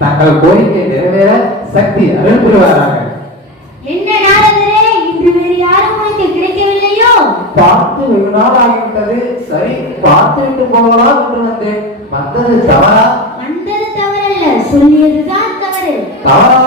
தங்கள் கோரிக்கை நிறைவேற சக்தி அருள் புரிவாராக என்ன நாரதரே இன்று வேறு யாரும் உனக்கு கிடைக்கவில்லையோ? பார்த்து வெகு நாள் ஆகிவிட்டது சரி பார்த்து விட்டு போகலாம் என்று வந்தேன். வந்தது தவறா? வந்தது தவறல்ல சொல்லியதுதான் தவறு. தவறா?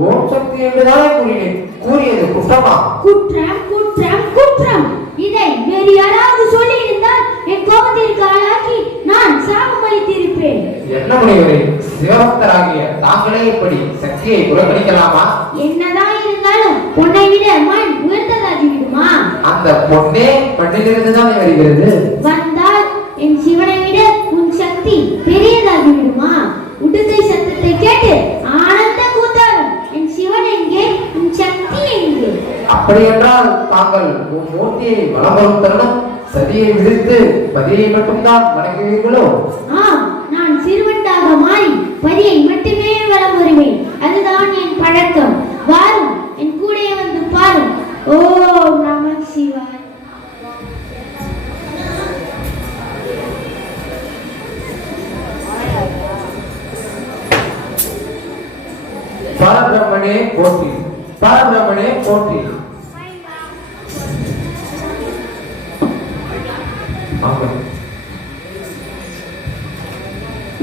ஓம் சக்தி என்றுதானே கூறினேன். கூறியது குற்றமா? குற்றம் குற்றம் குற்றம். இதை வேறு யாராவது சொல்லியிருந்தால் என் கோபத்திற்கு ஆளாக்கி நான் சாபம் அளித்திருப்பேன். என்ன முனிவரே? சிவபக்தராகிய தாங்களே இப்படி சக்தியை புறக்கணிக்கலாமா? என்னதான் இருந்தாலும் உன்னை விட மண் உயர்ந்ததாகி விடுமா? அந்த பொண்ணே மண்ணிலிருந்து தானே வருகிறது வந்தால் என் சிவனை விட உன் சக்தி பெரியதாகி விடுமா? உடுக்கை சத்தத்தை கேட்டு ஆனந்த கூத்தாடும் என் சிவன் எங்கே? உன் சக்தி எங்கே? அப்படி என்றால் தாங்கள் உன் மூர்த்தியை வரும் தருணம் சதியை விடுத்து பதியை மட்டும்தான் வணங்குவீர்களோ?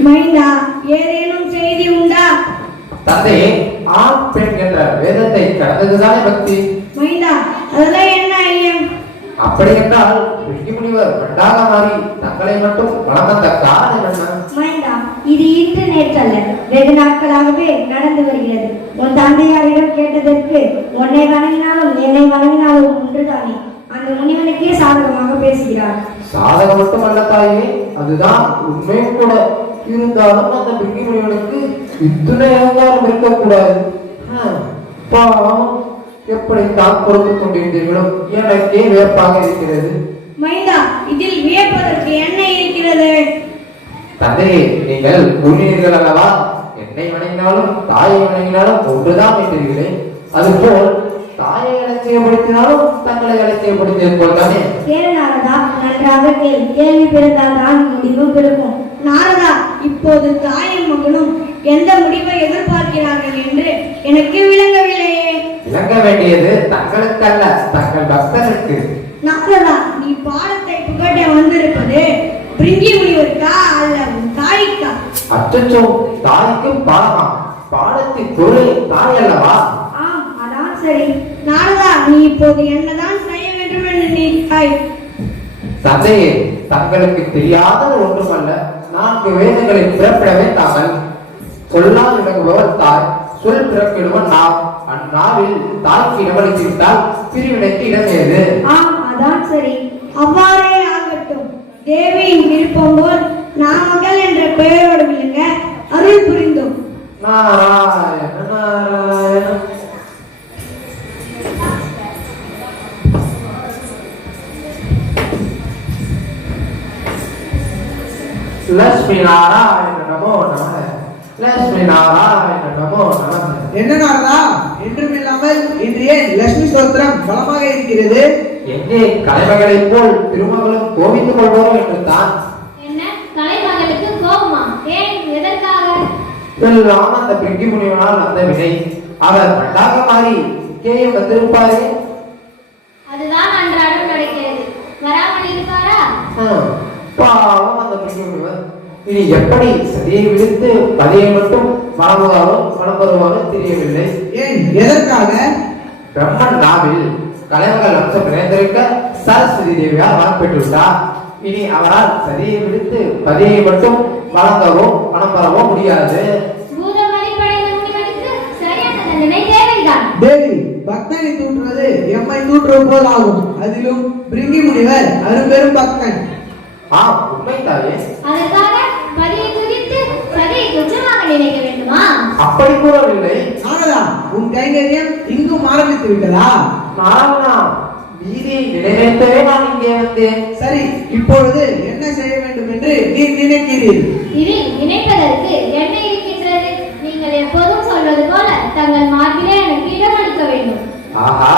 மைந்தா ஏதேனும் செய்தி உண்டா? தந்தையே ஆண் பெண் என்ற வேதத்தை கடந்ததுதானே பக்தி? மைந்தா அதெல்லாம் என்ன ஐயம்? அப்படி என்றால் ரிஷி முனிவர் பண்டாக மாறி தங்களை மட்டும் வந்த காரணம் என்ன? மைந்தா இது இன்று நேற்றல்ல. வெகு நாட்களாகவே நடந்து வருகிறது. உன் தந்தையாரிடம் கேட்டதற்கு உன்னை வணங்கினாலும் என்னை வணங்கினாலும் ஒன்றுதானே? அந்த முனிவனுக்கே சாதகமாக பேசுகிறார். சாதகம் மட்டுமல்ல தாயே அதுதான் உண்மையும் கூட. இருந்தாலும் அந்த பிங்கி முனிவனுக்கு இத்தனை அகங்காரம் இருக்கக்கூடாது. பாவம். எப்படி தான் பொறுத்து கொண்டிருந்தீர்களோ எனக்கே வியப்பாக இருக்கிறது. மைந்தா இதில் வியப்பதற்கு என்ன இருக்கிறது? தந்தையே நீங்கள் கூறினீர்கள் அல்லவா? என்னை வணங்கினாலும் தாயை வணங்கினாலும் ஒன்றுதான் என்றீர்களே அதுபோல் தாயை அலட்சியப்படுத்தினாலும் தங்களை அலட்சியப்படுத்தியது போல் தானே நன்றாக கேள். கேள்வி பிறந்தால் தான் முடிவு பிறக்கும். நாரதா இப்போது தாயும் மகனும் எந்த முடிவை எதிர்பார்க்கிறார்கள் என்று எனக்கு விளங்கவில்லையே. விளங்க வேண்டியது தங்களுக்கல்ல தங்கள் பக்தருக்கு நாரதா நீ பாடத்தை புகட்ட வந்திருப்பது பிரிங்கி முனிவருக்கா அல்ல தாய்க்கா? அச்சச்சோ தாய்க்கும் பாடமா பாடத்தின் பொருளை தாய் அல்லவா? ஆம் அதான் சரி. நாரதா நீ இப்போது என்னதான் செய்ய வேண்டும் என்று நினைத்தாய்? தந்தையே தங்களுக்கு தெரியாதது ஒன்றுமல்ல. நான்கு வேதங்களை பிறப்பிடவே தாங்கள் சொல்லால் விளங்குபவர் தாய் சொல் பிறப்பிடுவன் நாம்? அந்நாவில் தாய்க்கு இடமளித்து விட்டால் பிரிவினைக்கு இடமேது ஆம் அதான் சரி. அவ்வாறே ஆகட்டும். தேவியின் விருப்பம் போல் நாமகள் என்ற பெயரோடு விளங்க அருள் புரிந்தோம். நாராயண நாராயண. லட்சுமி நாராயண நமோ நம லட்சுமி நாராயண நமோ நம என்ன நாரதா? என்றும் இல்லாமல் இன்று ஏன் லட்சுமி ஸ்தோத்திரம் பலமாக இருக்கிறது. எங்கே கலைமகளைப் போல் திருமகளும் கோவித்துக் கொள்வோம் என்று தான் என்ன? கலைமகளுக்கு கோபமா? ஏன்? எதற்காக? எல்லாம் அந்த பிங்கி முனிவனால் வந்த வினை. அவர் பண்டாக மாறி இங்கேயே வந்திருப்பாரே. அதுதான் அன்றாடம் நடக்கிறது. வராமல் இருப்பாரா? ஹம், பாவம். இனி எப்படி சதியை விடுத்து பதியை மட்டும் மணமுகாரோ மணம்பருவாரோ தெரியவில்லை. ஏன்? எதற்காக? பிரம்மன் நாவில் கலைமகள் அம்சம் நிறைந்திருக்க சரஸ்வதி தேவியார் வரம் இனி அவரால் சதியை விடுத்து பதியை மட்டும் வழங்கவோ மனம் பெறவோ முடியாது தேவி பக்தனை தூற்றுவது எம்மை தூற்றுவது போல் ஆகும். அதிலும் பிரிங்கி முனிவர் அரும்பெரும் பக்தன். ஆ உண்மை தாயே அதற்காக பதியை குறித்து சதியை குற்றமாக நினைக்க வேண்டுமா? அப்படி கூறவில்லை. நாரதா உன் கைங்கரியம் இங்கும் ஆரம்பித்து விட்டதா? நாராயணா நீதியை நிறைவேற்றவே நான் இங்கே வந்தேன். சரி இப்பொழுது என்ன செய்ய வேண்டும் என்று நீர் நினைக்கிறீர். இதில் நினைப்பதற்கு என்ன இருக்கின்றது? நீங்கள் எப்போதும் சொல்வது போல தங்கள் மார்பிலே எனக்கு இடமளிக்க வேண்டும். ஆஹா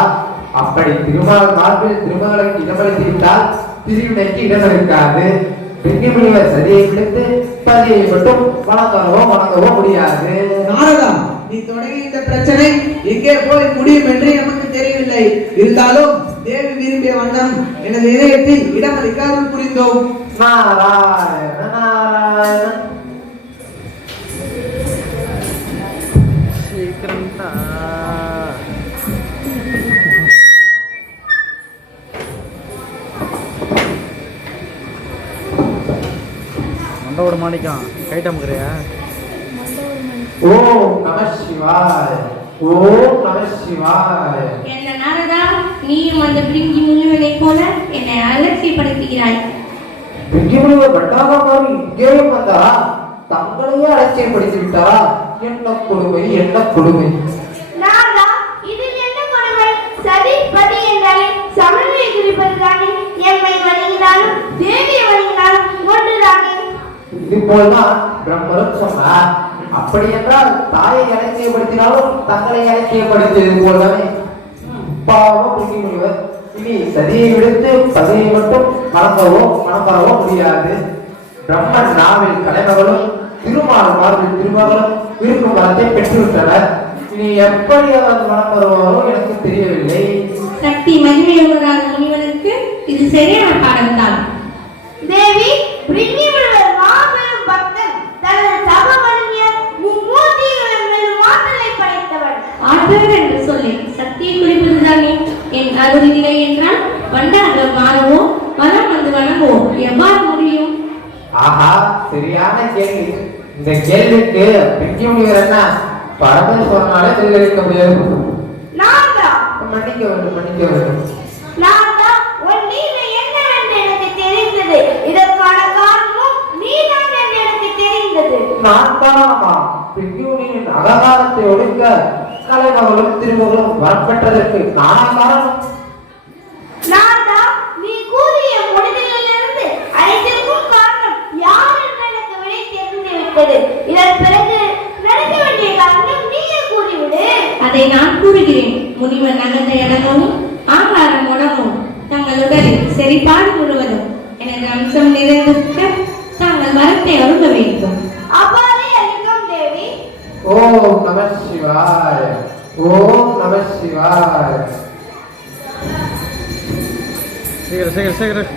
அப்படி திருமால் மார்பில் திருமகளுக்கு இடமளித்து விட்டால் பிரிவினைக்கு இடம் முனிவர் சதியை விடுத்து பதியை மட்டும் வணங்கவோ வணங்கவோ முடியாது நாரதா நீ தொடங்கிய இந்த பிரச்சனை எங்கே போய் முடியும் என்று நமக்கு தெரியவில்லை. இருந்தாலும் தேவி விரும்பிய வண்ணம் எனது இதயத்தில் இடமளிக்க அருள் புரிந்தோம். நாராயண. மாணிக்கம் கைட் அமுக்குறியா ஓம் நம சிவாய ஓம் நம சிவாய. என்ன நாரதா நீயும் அந்த பிரிங்கி முனிவனை போல என்னை அலட்சியப்படுத்துகிறாய். விஜயமுனிவர் வட்டாக மாறி இங்கேயும் வந்தாரா? தங்களையே அலட்சியப்படுத்தி விட்டாரா? என்ன கொடுமை என்ன கொடுமை? நாரதா இதில் என்ன கொடுமை? சரி பதி என்றாலே சமநிலை குறிப்பதுதானே. எம்மை வணங்கினாலும் தேவியை இது போல்தான் பிரம்மரும் சொன்னார். அப்படி என்றால் தாயை அலட்சியப்படுத்தினாலும் தங்களை அலட்சியப்படுத்தியது போலதானே? பாவம் புரிஞ்சு முனிவர். இனி சதியை விடுத்து பதவியை மட்டும் மறந்தவோ மனப்பரவோ முடியாது. பிரம்மன் நாவில் கலைமகளும் திருமால் மார்பில் திருமகளும் இருக்கும் வரத்தை பெற்றுவிட்டனர். இனி எப்படி அவர் மனம் வருவாரோ எனக்கு தெரியவில்லை. சக்தி மகிமையுள்ளதான முனிவனுக்கு இது சரியான பாடம்தான். தேவி பிரிங்கி தனது சப வழங்கிய மும்மூர்த்திகளின் மேலும் ஆற்றலை படைத்தவன். ஆற்றல் என்று சொல்லி சக்தியை குறிப்பதுதானே என் அருள் இல்லை என்றால் வண்டாக மாறவோ வரம் வந்து வணங்கவோ எவ்வாறு முடியும்? ஆஹா சரியான கேள்வி. இந்த கேள்விக்கு முனிவர் என்ன? பரமேஸ்வரனாலே தெரிவிக்க முடியாது மன்னிக்க வேண்டும் மன்னிக்க வேண்டும். நான்தா உன் நீலை என்னவென்று எனக்கு தெரிந்தது இதற்கான காரணமும் நீதான் என்று தெரிந்தது நான் காரணமா பிரியூனின் அகங்காரத்தை ஒடுக்க கலைமகளும் திருமகளும் வரப்பெற்றதற்கு நானா காரணம்? இதன் பிறகு நடக்க வேண்டிய நீயே கூறிவிடு. அதை நான் கூறுகிறேன். முனிவன் நகர்ந்த இடமும் ஆகாரம் உணவும் தங்கள் உடலில் முழுவதும். எனது அம்சம் நிறைந்திருக்க தாங்கள் வரத்தை அருக வேண்டும். ஓம் நம சிவாய ஓம் நம சிவாய சீக்கிரம் சீக்கிரம் சீக்கிரம்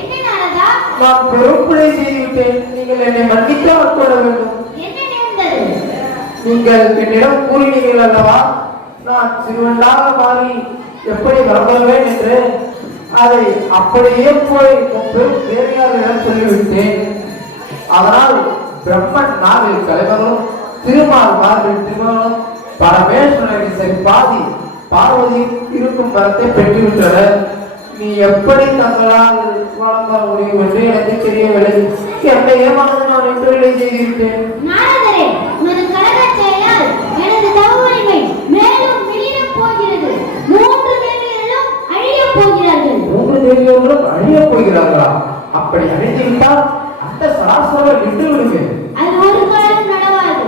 என்ன நாரதா? நான் நீங்கள் என்னை மன்னித்து ஆட்கொள்ள வேண்டும். நீங்கள் என்னிடம் கூறினீர்கள் அல்லவா? நான் சிறுவண்டாக மாறி எப்படி வரப்போவேன் என்று? அதை அப்படியே போய் கொண்டு பெரும் சொல்லிவிட்டேன் அதனால் பிரம்மன் நாவில் தலைவரும் திருமால் நாவில் திருமணம் பரமேஸ்வரனின் சரி பாதி பார்வதி இருக்கும் வரத்தை பெற்றுவிட்டனர். நீ எப்படி தங்களால் வழங்க முடியும் என்று எனக்கு தெரியவில்லை. என்னை ஏமாந்து நான் என்று செய்திருக்கேன் செய்துவிட்டேன் நாரதரே உனது கழகச் செயலால் எனது தவறுகள் மேலும் மிளிரப் போகிறது மூன்று தேவியர்களும் அழியப் போகிறார்கள்? மூன்று அப்படி அழிந்து அந்த சராசரம் விட்டு விடுவேன் அது ஒரு காலம் நடவாது.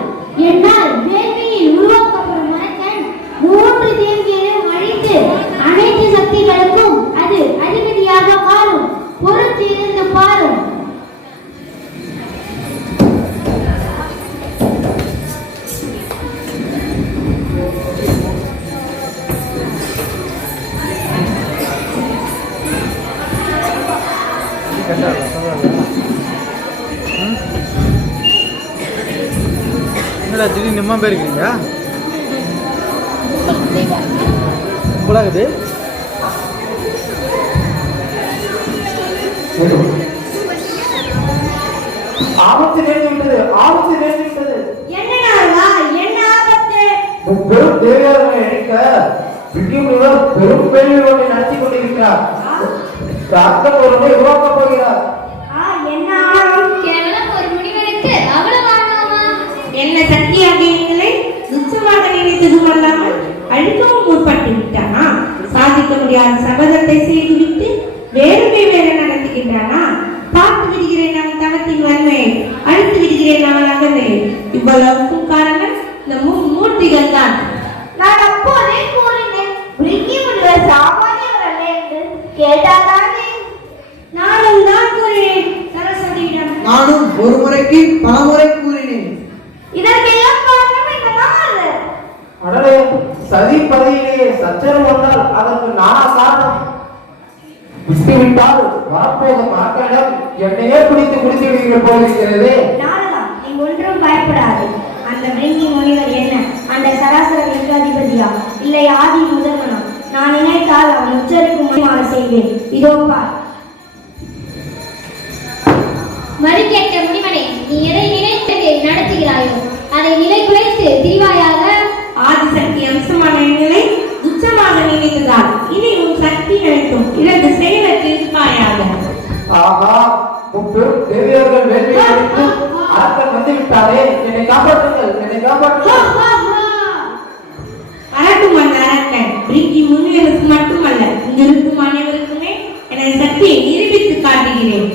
என்னடா திடீர்னு நிம்மா போயிருக்கிறீங்க கும்பலாகுது ஆபத்து நேர்ந்து விட்டது ஆபத்து நேர்ந்து விட்டது என்ன நாளா என்ன ஆபத்து? உன் பெரும் தேவையாளர்களை அழிக்க விட்டியமுனிவர் பெரும் ஒன்றை நடத்தி கொண்டிருக்கிறார். ராக்கம் ஒருவனை உருவாக்கப் போகிறார். ஆ, என்ன ஆணவம் கேவலம் ஒரு முனிவனுக்கு அவ்வளவு ஆணவமா என்ன சக்தியாகிய நீங்களே துச்சமாக நினைத்ததும் அல்லாமல் அழிக்கவும் முற்பட்டு விட்டானா? சாதிக்க முடியாத சபதத்தை செய்துவிட்டு வேறுமே வேற நடத்துகின்றானா? பார்த்து விடுகிறேன் அவன் தவத்தின் வன்மையை அழித்து விடுகிறேன் அவன் அகனை இவ்வளவுக்கும் காரணம் இந்த மூர்த்திகள் தான் நான் அப்போதே கூறினேன். பிரிங்கி முனிவர் சாமானியவர் கேட்டாதானே நானும் தான் கூறினேன் சரஸ்வதியிடம். நானும் ஒரு முறைக்கு பல முறை கூறினேன். இதற்கெல்லாம் காரணம் இந்த நாள் அடலே சதி பதியிலேயே சச்சரவு வந்தால் அதற்கு நானா காரணம்? விட்டுவிட்டால் வரப்போகும் மார்க்கனிடம் என்னையே பிடித்து குடித்து விடுகிற போலிருக்கிறதே நாரதா நீ ஒன்றும் பயப்படாது. அந்த பிரிங்கி முனிவர் என்ன? அந்த சராசர அதிபதியா இல்லை ஆதி முதல்வனா? நான் நினைத்தால் அவன் உச்சரிக்கும் முடிவாக செய்வேன். இதோ பார் மறுகேட்ட முனிவனே நீ எதை நினைத்து நடத்துகிறாயோ அதை நிலை குலைத்து திரிவாயாக ஆதிசக்தி அம்சமான எங்களை உச்சமாக நினைத்ததால் இனி உன் சக்தி நினைத்தும் இரண்டு செயலுக்கு இருப்பாயாக ஆஹா முப்பெரும் தேவியர்கள் முடித்து அரக்கன் வந்து விட்டாரே என்னை காப்பாற்றுங்கள் என்னை காப்பாற்றுங்கள். அரக்கும் அந்த அரக்கன் பிரிங்கி முனிவருக்கு மட்டுமல்ல இங்கிருக்கும் அனைவருக்குமே எனது சக்தியை நிரூபித்து காட்டுகிறேன்.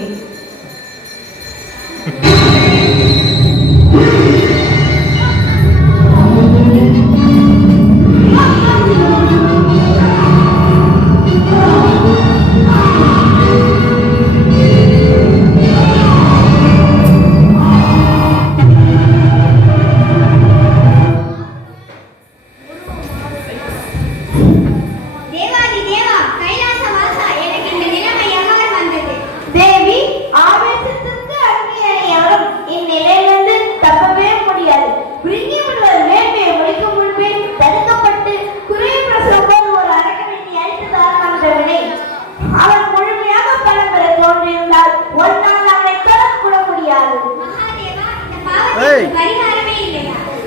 அவன் முழுமையாக பலம் பெற தோன்றியிருந்தால் நாள் அவனை தொடக்கூட முடியாது.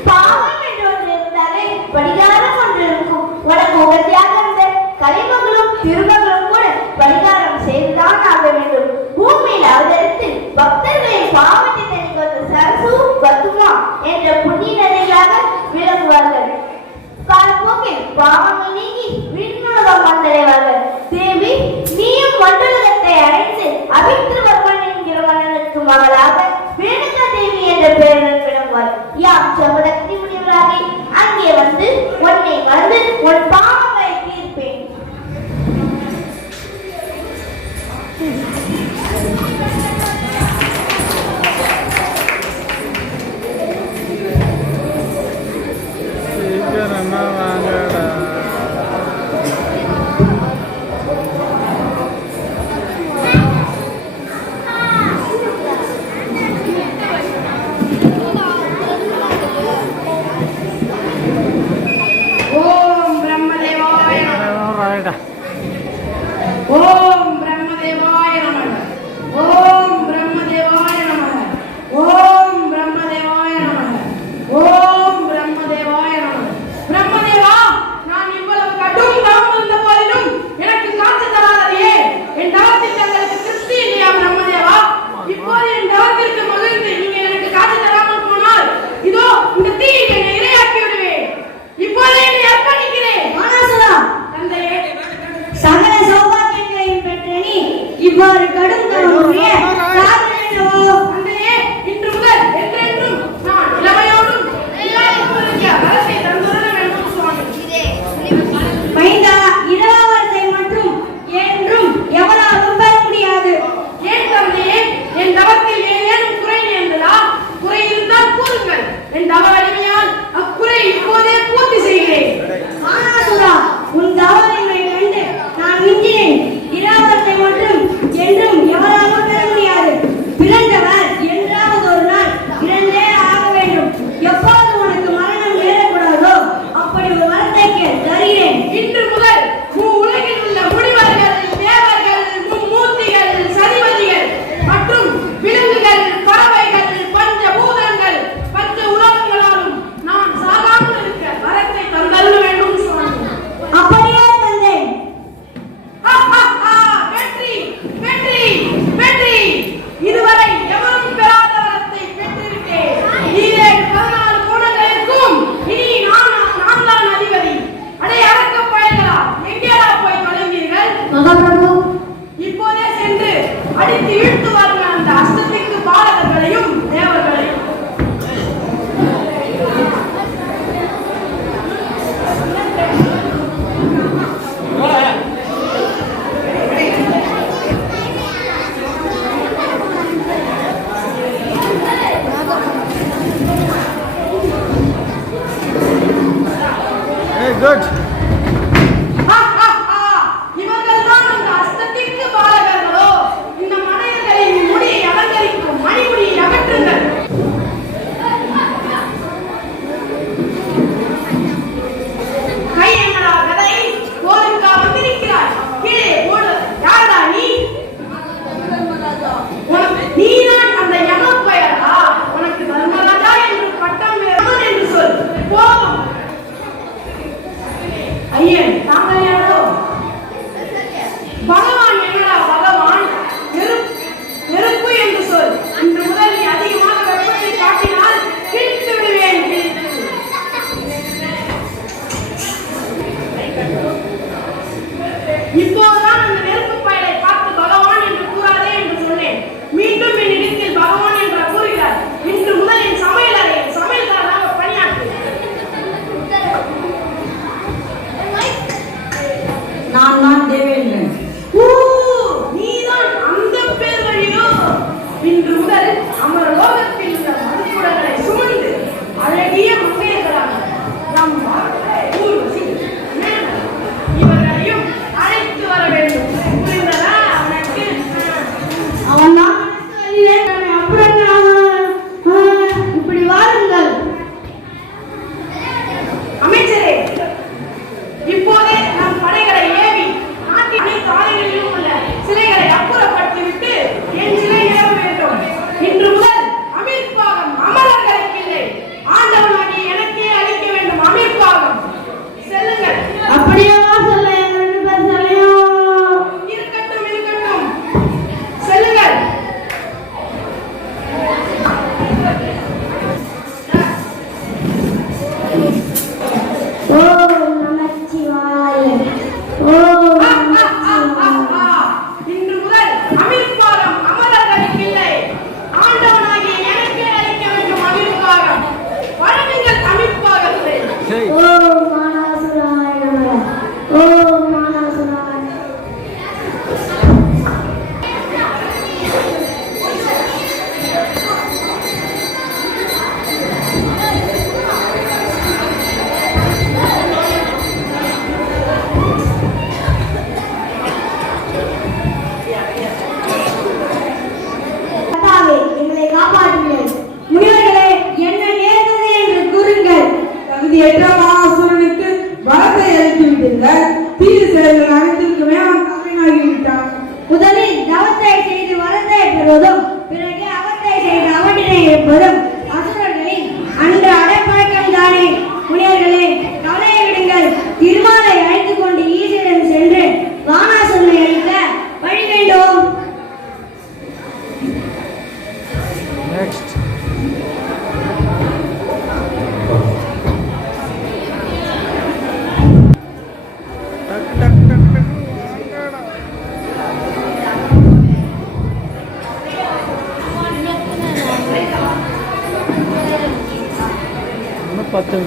பாவம் என்று ஒன்று இருந்தாலே பரிகாரம் ஒன்று இருக்கும். உனக்கு உகத்தியாக இருந்த கலைமகளும் திருமகளும் கூட பரிகாரம் செய்துதான் ஆக வேண்டும். பூமியில் அவதரித்து பக்தர்களின் பாவத்தை வந்த சரசு பத்துமா என்ற புண்ணிய நதிகளாக விளங்குவார்கள். காலப்போக்கில் பாவங்கள் நீங்கி விண்ணுலகம் வந்தடைவார்கள். நீயும் மண்டலகத்தை அடைந்து அபித்ருவர்மன் என்கிற மன்னனுக்கு மகளாக வேணுகா தேவி என்ற பெயருடன் விளங்குவார் யாம் சமதக்தி முனிவராகி அங்கே வந்து உன்னை வந்து உன் பாவங்களை தீர்ப்பேன். சீக்கிரமா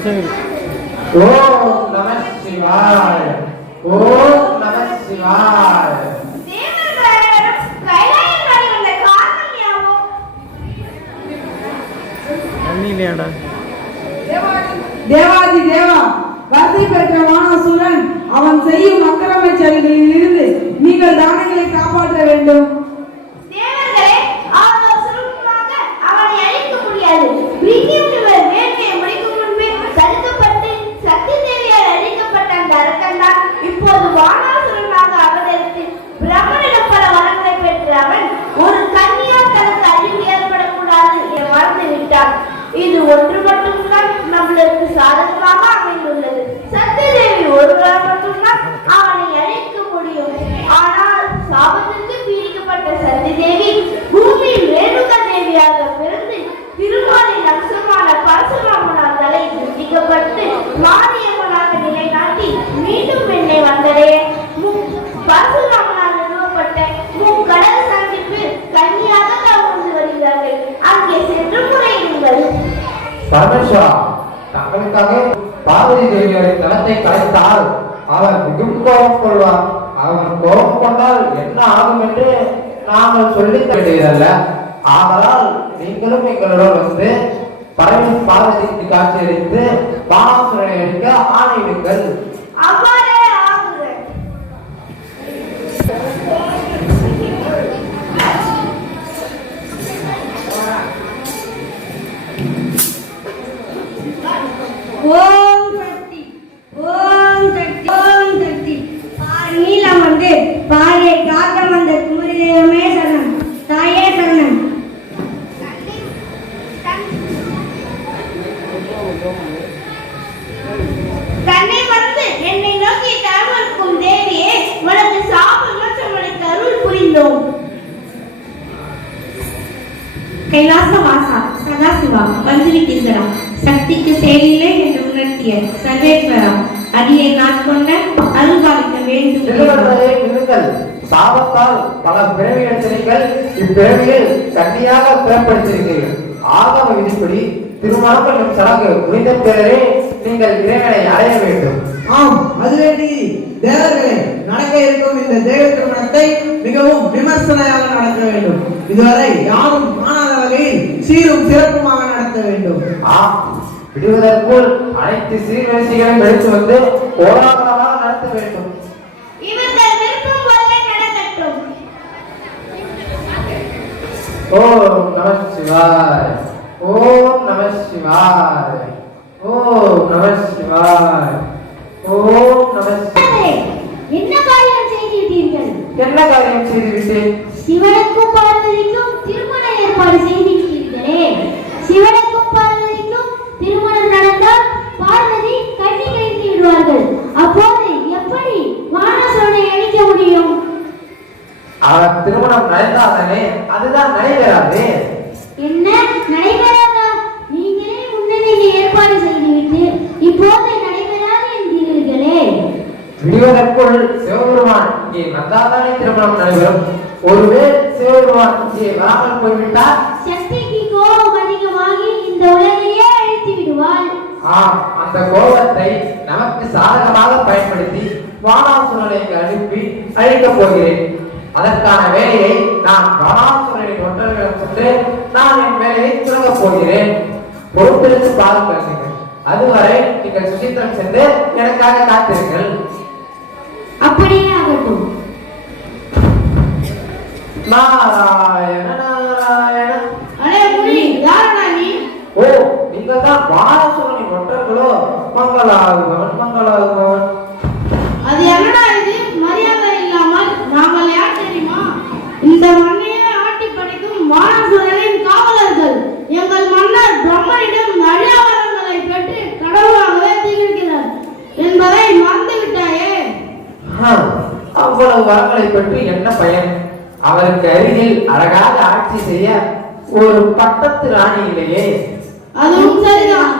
ओम नमः शिवाय ओम नमः शिवाय தேவாதி தேவா வசதி பெற்ற வானசுரன் அவன் செய்யும் அக்கிரம செயல்களில் இருந்து நீங்கள் தானங்களை காப்பாற்ற வேண்டும் என்று பாசுரனை எடுக்க ஆணையிடுங்கள் அவ்வாறே ஓம் சக்தி ஓம் நீலம் வந்து பாரியை காக்க வந்த குமரி தெய்வமே சரணம் தாயே சரணம் தன்னை மறந்து என்னை நோக்கி தரமறுக்கும் தேவியே உனக்கு சாப விமோசனங்களுக்கு அருள் புரிந்தோம் கைலாச வாசா சதாசிவா வந்துவிட்டீர்களா சக்திக்கு செயலில்லை என்று உணர்த்திய சர்வேஸ்வரா அடியை நாட்கொண்ட அருள்பாலிக்க வேண்டும் சாபத்தால் பல பிறவி எடுத்தீர்கள் இப்பிறவியில் கண்ணியாக பிறப்படுத்திருக்கிறீர்கள். ஆகம விதிப்படி திருமணம் என்னும் சடங்கு முடிந்த பிறரே நீங்கள் இறைவனை அடைய வேண்டும். ஆம் அதுவே தேவர்களே நடக்க இருக்கும் இந்த தேவ திருமணத்தை மிகவும் விமர்சனையாக நடத்த வேண்டும். இதுவரை யாரும் காணாத வகையில் சீரும் சிறப்புமாக நடத்த வேண்டும். விடுவதற்குள் அனைத்து சீர்வரிசைகளையும் எடுத்து வந்து கோலாகலமாக நடத்த வேண்டும். ஓம் நம சிவாய் ஓம் நம சிவாய் ஓம் நம சிவாய். ஓம் என்ன காரியம் செய்து விட்டீர்கள் என்ன காரியம் செய்து விட்டேன் சிவனுக்கும் பார்வதிக்கும் திருமண ஏற்பாடு சிவனுக்கும் பார்வதிக்கும் திருமணம் நடந்தால் பார்வதி கண்ணி கழித்து விடுவார்கள். அப்போது எப்படி வானசோனை அழிக்க முடியும்? அவர் திருமணம் நடந்தாதானே அதுதான் நடைபெறாது. என்ன நடைபெறாதா? நீங்களே முன்னமே ஏற்பாடு செய்துவிட்டு இப்போது விடுவதற்குள் சிவபெருமான் இங்கே வந்தாதானே திருமணம் நடைபெறும்? ஒருவேளை சிவபெருமான் இங்கே வராமல் போய்விட்டால்? சக்திக்கு கோபம் அதிகமாகி இந்த உலகையே அழித்து விடுவாள். ஆம் அந்த கோபத்தை நமக்கு சாதகமாக பயன்படுத்தி வானாசுரனை இங்கு அனுப்பி அழிக்கப் போகிறேன். அதற்கான வேலையை நான் வானாசுரனின் ஒற்றர்களிடம் சென்று நான் என் வேலையை தொடங்கப் போகிறேன். பொறுத்திருந்து பாருங்கள் அதுவரை நீங்கள் சுசித்திரம் சென்று எனக்காக காத்திருங்கள். அப்படியே ஆகட்டும் நாராயண. நாராயண. அடே முனி யாரடா நீ ஓ நீங்கள் தான் வானாசுரனின் ஒற்றர்களோ மங்களாகுபவன் மங்களாகுபவன் அது என்னடா இது மரியாதை இல்லாமல் நாங்கள் யார் தெரியுமா இந்த மண்ணையே ஆட்டி படைக்கும் வானசுரரின் காவலர்கள் எங்கள் மன்னர் பிரம்மனிடம் அழியாவரங்களை பெற்று கடவுளாகவே திகழ்கிறார் என்பதை மறந்து விட்டாயே ஆஹ், அவ்வளவு வரங்களை பற்றி என்ன பயன் அவருக்கு அருகில் அழகாக ஆட்சி செய்ய ஒரு பட்டத்து ராணி இல்லையே. அதுவும் சரிதான்.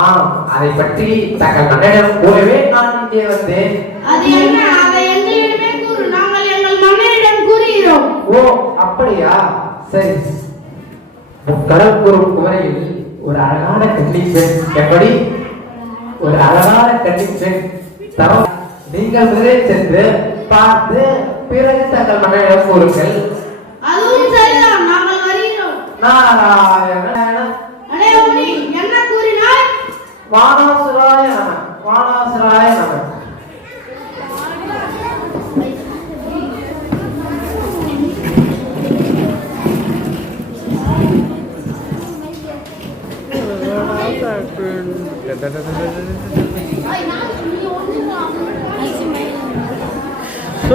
ஆம் அதை பற்றி தங்கள் மன்னனிடம் கூறவே நான் இங்கே வந்தேன். அது என்ன? அதை எங்களிடமே கூறு. நாங்கள் எங்கள் மன்னரிடம் கூறுகிறோம். ஓ அப்படியா? சரி. முக்கடல் கூறும் குமரையில் ஒரு அழகான கன்னி பெண். எப்படி? ஒரு அழகான கன்னி பெண். தவம் நீங்கள் முதலில் சென்று பார்த்து பிறகு தங்கள் மன்னனிடம் கூறுங்கள் அதுவும் சரிதான் நாங்கள் வருகிறோம். நாராயண என்ன கூறினாய்? வானாசுராய நம வானாசுராய நம.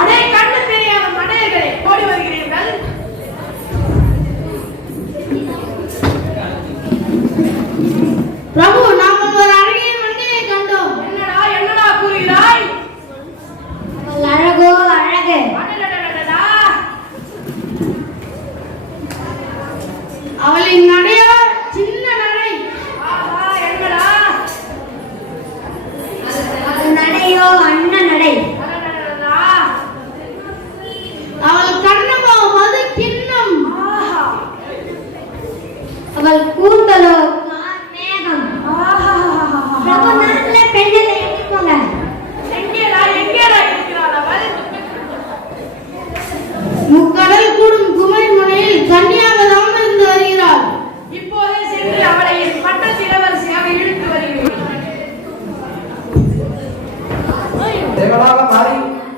அடே கண்ணு தெரியாத மடையர்களே ஓடி வருகிறீர்கள் பிரபு நாங்கள் ஒரு அழகிய மண்டையை கண்டோம் என்னடா என்னடா கூறுகிறாய் அவள் அழகோ அழகு அடடடடடடா. அவளின்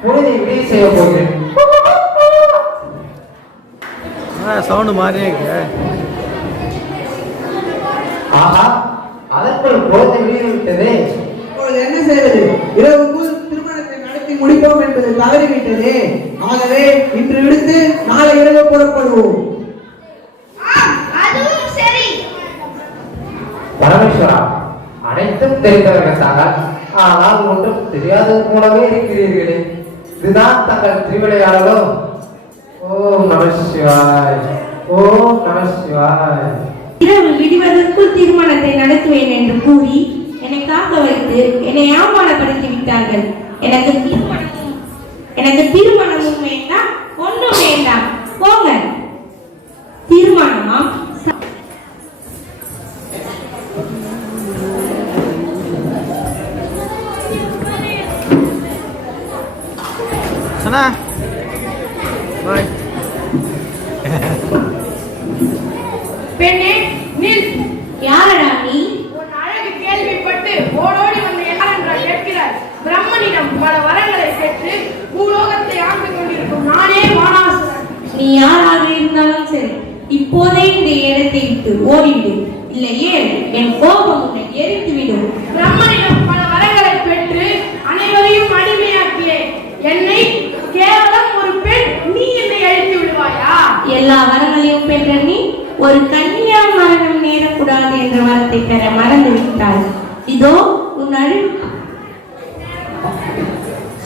உறுதி செய்ய போகிறேன் சவுண்டு மாதிரியே இருக்கு ஆஹா அதற்குள் குழந்தை வெளியிட்டதே இப்பொழுது என்ன செய்வது இரவுக்குள் திருமணத்தை நடத்தி முடிப்போம் என்பது தவறிவிட்டது ஆகவே இன்று விடுத்து நாளை இரவு புறப்படுவோம் ஆம் அதுவும் சரி பரமேஸ்வரா அனைத்தும் தெரிந்தவர்கள் தாங்கள். ஆனால் ஒன்றும் தெரியாதது போலவே இருக்கிறீர்களே. இதுதான் தங்கள் திருவிளையாடலோ ஓம் நம சிவாய் ஓம் நம சிவாய். இரவு விடுவதற்குள் திருமணத்தை நடத்துவேன் என்று கூறி என்னை காக்க வைத்து என்னை அவமானப்படுத்தி விட்டார்கள். எனக்கு திருமணமும் எனக்கு திருமணமும் வேண்டாம். நீ யாராக இருந்தாலும் சரி இப்போதே இந்த இடத்தை விட்டு ஓடிவிடு. இல்லையே என் கோபம் உன்னை எரித்து விடும். பிரம்மனிடம் பல வரங்களை பெற்று அனைவரையும் அடிமையாக்கினேன் என்னை கேவலம் ஒரு பெண் நீ என்னை அழித்து விடுவாயா? எல்லா வரங்களையும் பெற்ற நீ ஒரு கன்னியா மரணம் நேரக்கூடாது என்ற வரத்தை பெற மறந்து விட்டாய் இதோ உன் அழிவு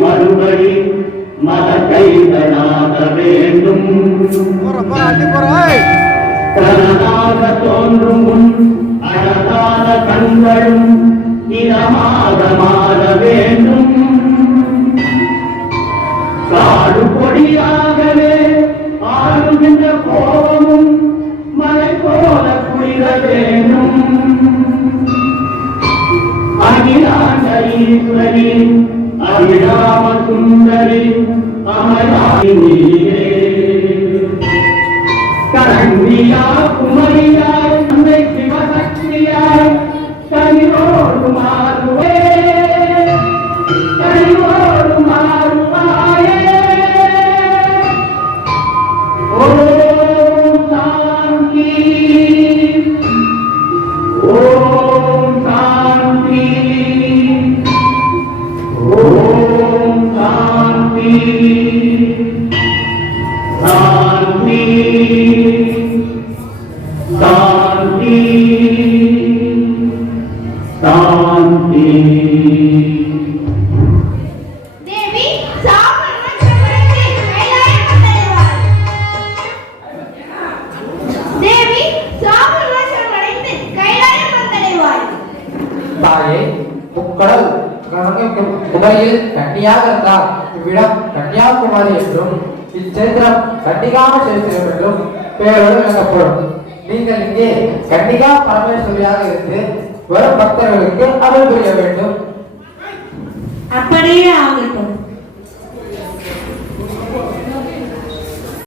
மறுபடி மதத்தை தனாத வேண்டும் தனதாக தோன்றும் அழகான கண்களும் இதமாக மாற வேண்டும் காடு பொடியாகவே ஆளுகின்ற கோபமும் மலை போல குளிர வேண்டும் அகிலாண்டீஸ்வரி அபிராம சுந்தரி அமராணி நீரே கரண்டியா குமரியாய் அன்னை சிவசக்தியாய் கனிவோடு மாறுவே கனிவோடு மாறுவாயே ஓம் சாந்தி. ஓம்